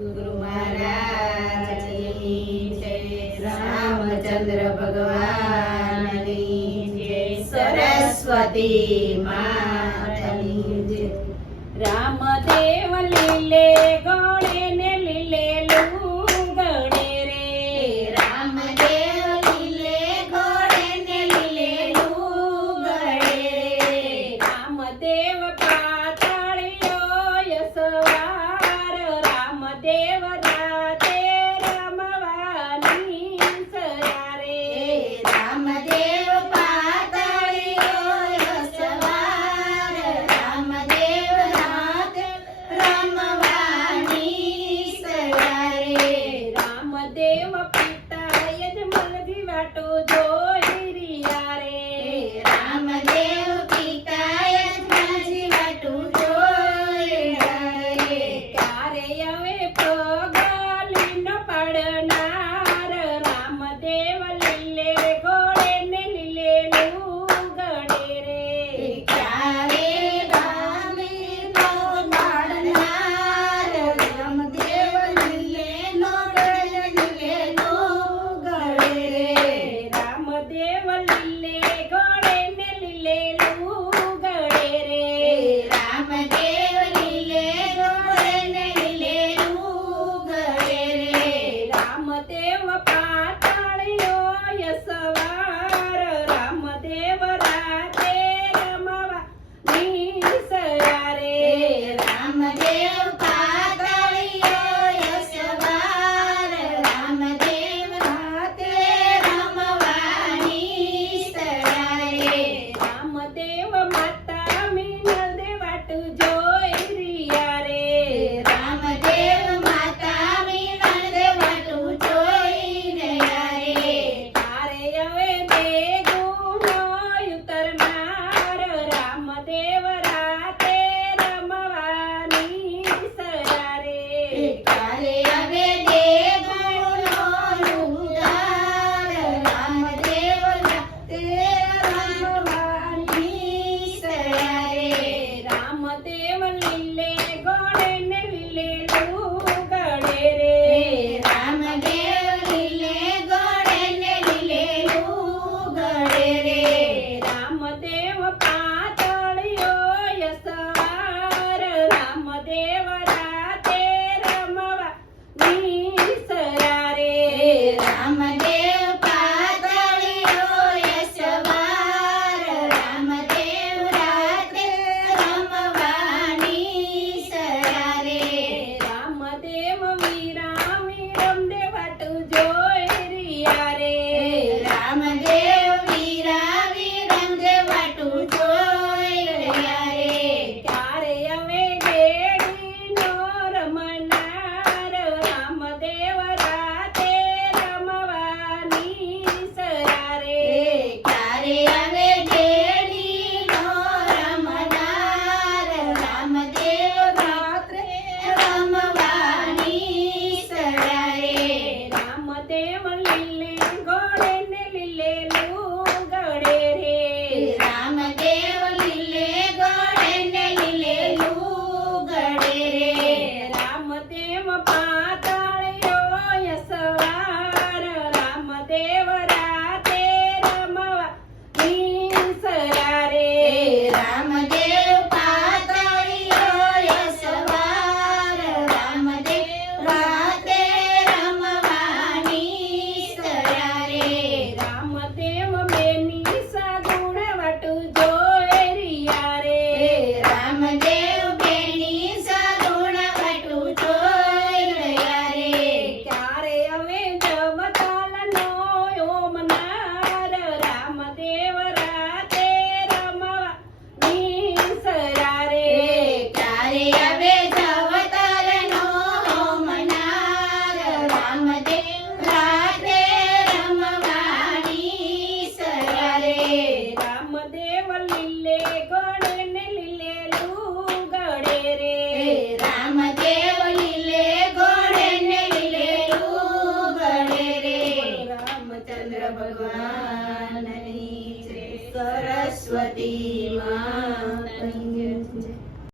ગુરુ મહારાજની જય, રામચંદ્ર ભગવાનની જય, સરસ્વતી માતની જય. રામદેવ લીલે ગોળે ને લીલે લુગડે રે, રામદેવ લીલે ઘોડે ને લીલે લુગડે રે. રામદેવ પાતાળિયો યસવાર, રામદેવ રાતે રમવાની સયારે. રામદેવ પાતાળિયો સવાર, રામદેવ રાતે રમવાની સવારે. રામદેવ પિતા યજમલજી વાટો જોઈ રહ્યા રે, રામદેવ પિતાએ ઝાંઝી વાટું જોઈ રહે. ક્યારે હવે પગાલીનો પાડનાર, રામદેવ લીલે ઘોડે ને લીલે લુગડે રે. ક્યારે રામીનો પાડનાર, રામદેવ લીલે ઘોડે ને લીલે લુગડે રે. રામદેવ લીલે ઘોડે ને લીલે લુગડે રે. રામદેવ લીલે ઘોડે ને લીલે લુગડે રે. રામદેવ પાતાળિયો યસવાર, રામદેવ રાતે રમવાની સયારે. રામદેવ પાતાળિયો સવાર, રામદેવ રાતે રમવાની સવારે. રામદેવ માતા મીનળે વાટું જોઈ રહ્યા રે, રામદેવ માતા મીનળે વાટું જોઈ રહ્યા રે. તારે હવે દેગુનો ઉતરનાર, રામદેવ રાતે રમવાની સયારે. કાલે હવે દેવનો ઉદ્ધાર, રામદેવ રાતે રમવાની સવારે. રામદેવ લીલે ઘોડે ને લીલે લુગડે રે, રામદેવ લીલે ઘોડે ને લીલે લુગડે રે. રામદેવ પાતાળિયો યસવાર, રામદેવ રાતે રમવાની સયારે. રામદેવ પાતાળિયો સવાર, રામદેવ રાતે રમવાની સવારે. રામદેવ વીરામી રમડે વાટું જોઈ રહ્યા રે, રામદેવ વીરાવી રામદેવ વાટું જોઈ રહ્યા રે. ત્યારે હવે દેડીનો રમનાર, રામદેવ રાતે રમવાની સયારે. ક્યારે હવે દેડીનો રમનાર, રામદેવ રાત્રે રમવાની સવારે. રામદેવ લીલે ઘોડે ને લીલે લુગડે રે, રામદેવ લીલે ઘોડે ને લીલે લુગડે રે. રામદેવ